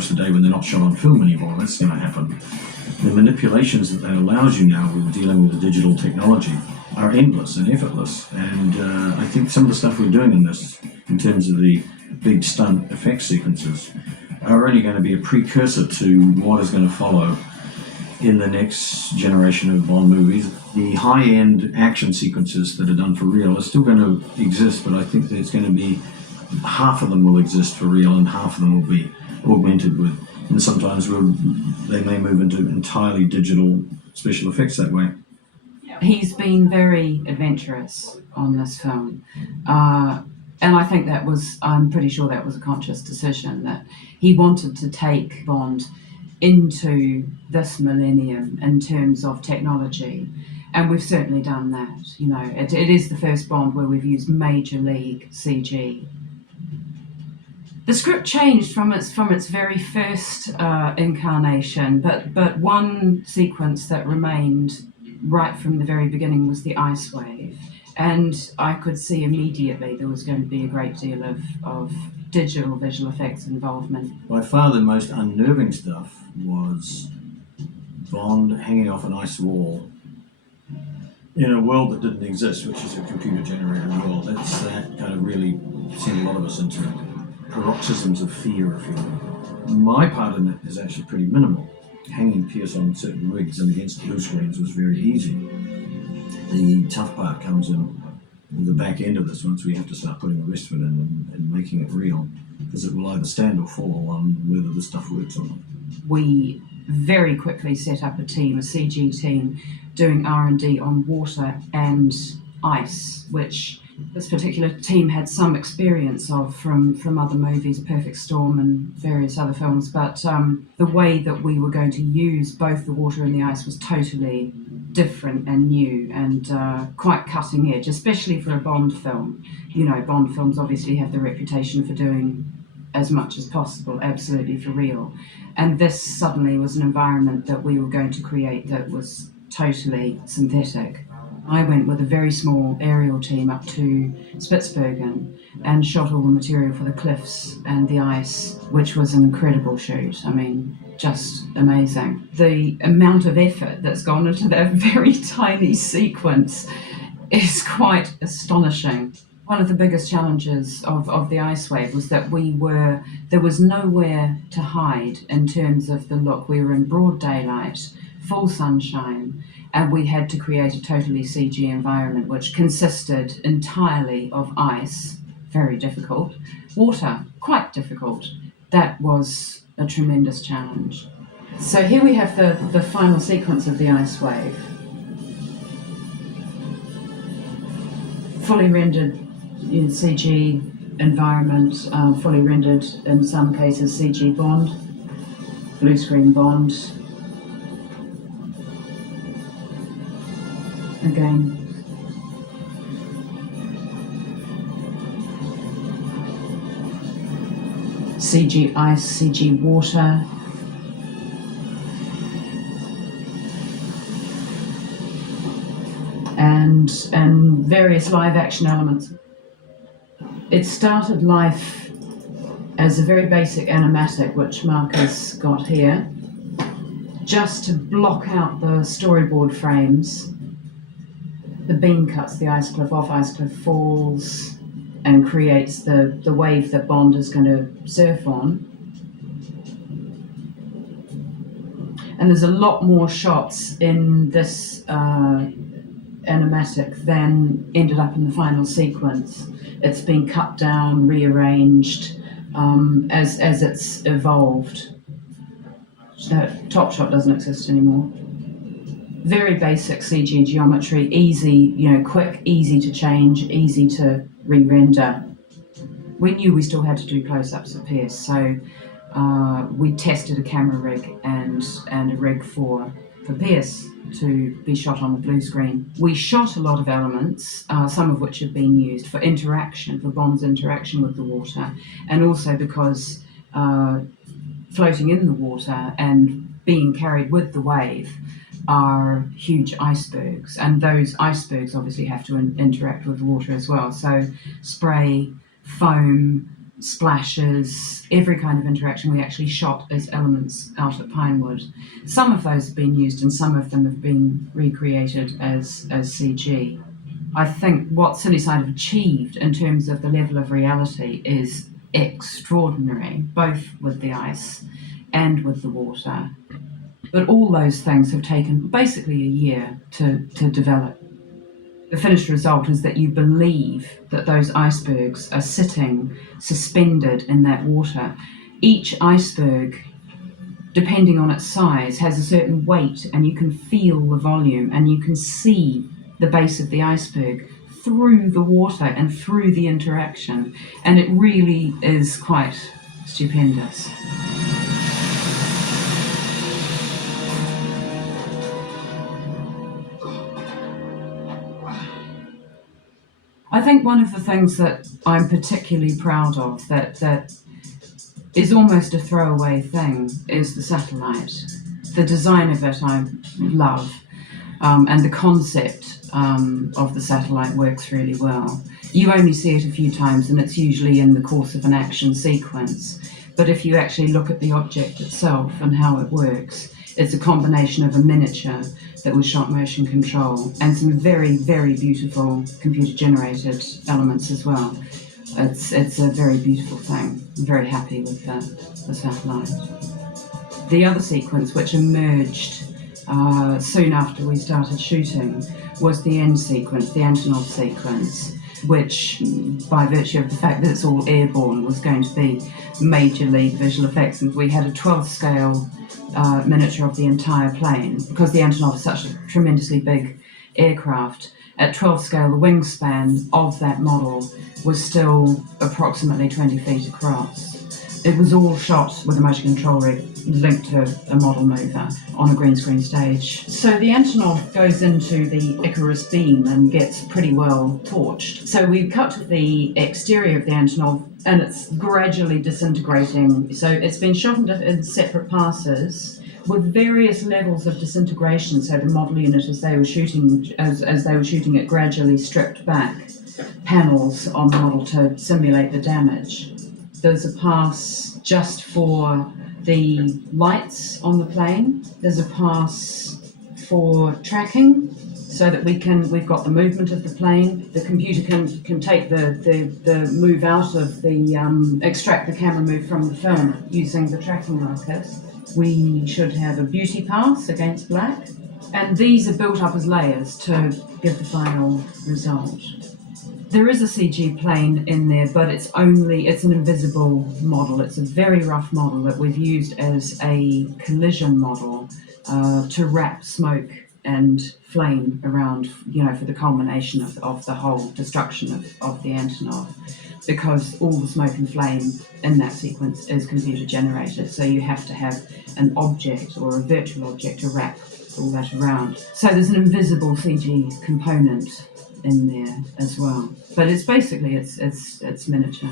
tomorrow's the day when they're not shot on film anymore. That's going to happen. The manipulations that allows you now with dealing with the digital technology are endless and effortless. And I think some of the stuff we're doing in this, in terms of the big stunt effect sequences, are only going to be a precursor to what is going to follow in the next generation of Bond movies. The high-end action sequences that are done for real are still going to exist, but I think there's going to be half of them will exist for real and half of them will be augmented with, and sometimes they may move into entirely digital special effects that way. He's been very adventurous on this film, and I think I'm pretty sure that was a conscious decision, that he wanted to take Bond into this millennium in terms of technology, and we've certainly done that. You know, it is the first Bond where we've used major league CG. The script changed from its very first incarnation, but one sequence that remained right from the very beginning was the ice wave, and I could see immediately there was going to be a great deal of digital visual effects involvement. By far the most unnerving stuff was Bond hanging off an ice wall in a world that didn't exist, which is a computer-generated world. That kind of really sent a lot of us into paroxysms of fear, if you will. My part in it is actually pretty minimal. Hanging Pierce on certain rigs and against blue screens was very easy. The tough part comes in the back end of this, once we have to start putting the rest of it in and making it real, because it will either stand or fall on whether this stuff works or not. We very quickly set up a CG team, doing R&D on water and ice, which this particular team had some experience of from other movies, Perfect Storm and various other films, but the way that we were going to use both the water and the ice was totally different and new and quite cutting edge, especially for a Bond film. You know, Bond films obviously have the reputation for doing as much as possible, absolutely for real. And this suddenly was an environment that we were going to create that was totally synthetic. I went with a very small aerial team up to Spitsbergen and shot all the material for the cliffs and the ice, which was an incredible shoot. I mean, just amazing. The amount of effort that's gone into that very tiny sequence is quite astonishing. One of the biggest challenges of the ice wave was that there was nowhere to hide in terms of the look. We were in broad daylight, full sunshine, and we had to create a totally CG environment which consisted entirely of ice, very difficult, water, quite difficult. That was a tremendous challenge. So here we have the final sequence of the ice wave. Fully rendered in CG environment, fully rendered in some cases CG Bond, blue screen Bond. Again, CG ice, CG water. And various live action elements. It started life as a very basic animatic, which Mark has got here, just to block out the storyboard frames. The beam cuts the ice cliff off, ice cliff falls, and creates the wave that Bond is going to surf on. And there's a lot more shots in this animatic than ended up in the final sequence. It's been cut down, rearranged as it's evolved. So Top Shot doesn't exist anymore. Very basic CG geometry, easy, quick, easy to change, easy to re-render. We knew we still had to do close-ups of Pierce, so we tested a camera rig and a rig for Pierce to be shot on the blue screen. We shot a lot of elements, some of which have been used for interaction, for Bond's interaction with the water, and also because floating in the water and being carried with the wave are huge icebergs, and those icebergs obviously have to interact with the water as well. So spray, foam, splashes, every kind of interaction we actually shot as elements out at Pinewood. Some of those have been used and some of them have been recreated as CG. I think what Sunnyside have achieved in terms of the level of reality is extraordinary, both with the ice and with the water. But all those things have taken basically a year to develop. The finished result is that you believe that those icebergs are sitting suspended in that water. Each iceberg, depending on its size, has a certain weight, and you can feel the volume and you can see the base of the iceberg through the water and through the interaction, and it really is quite stupendous. I think one of the things that I'm particularly proud of that is almost a throwaway thing is the satellite. The design of it I love, and the concept of the satellite works really well. You only see it a few times and it's usually in the course of an action sequence, but if you actually look at the object itself and how it works, it's a combination of a miniature that was shot motion control and some very, very beautiful computer generated elements as well. It's a very beautiful thing. I'm very happy with the satellite. The other sequence, which emerged soon after we started shooting, was the end sequence, the Antonov sequence, which, by virtue of the fact that it's all airborne, was going to be major league visual effects. And we had a 12 scale miniature of the entire plane, because the Antonov is such a tremendously big aircraft. At 12 scale, the wingspan of that model was still approximately 20 feet across. It was all shot with a motion control rig linked to a model mover on a green screen stage. So the Antonov goes into the Icarus beam and gets pretty well torched. So we cut to the exterior of the Antonov and it's gradually disintegrating. So it's been shot in separate passes with various levels of disintegration. So the model unit, as they were shooting it, gradually stripped back panels on the model to simulate the damage. There's a pass just for the lights on the plane. There's a pass for tracking, so that we've got the movement of the plane. The computer can take the move out of the, extract the camera move from the film using the tracking markers. We should have a beauty pass against black, and these are built up as layers to give the final result. There is a CG plane in there, but it's an invisible model. It's a very rough model that we've used as a collision model to wrap smoke and flame around, for the culmination of the whole destruction of the Antonov, because all the smoke and flame in that sequence is computer generated. So you have to have an object or a virtual object to wrap all that around. So there's an invisible CG component in there as well, but it's basically it's miniature.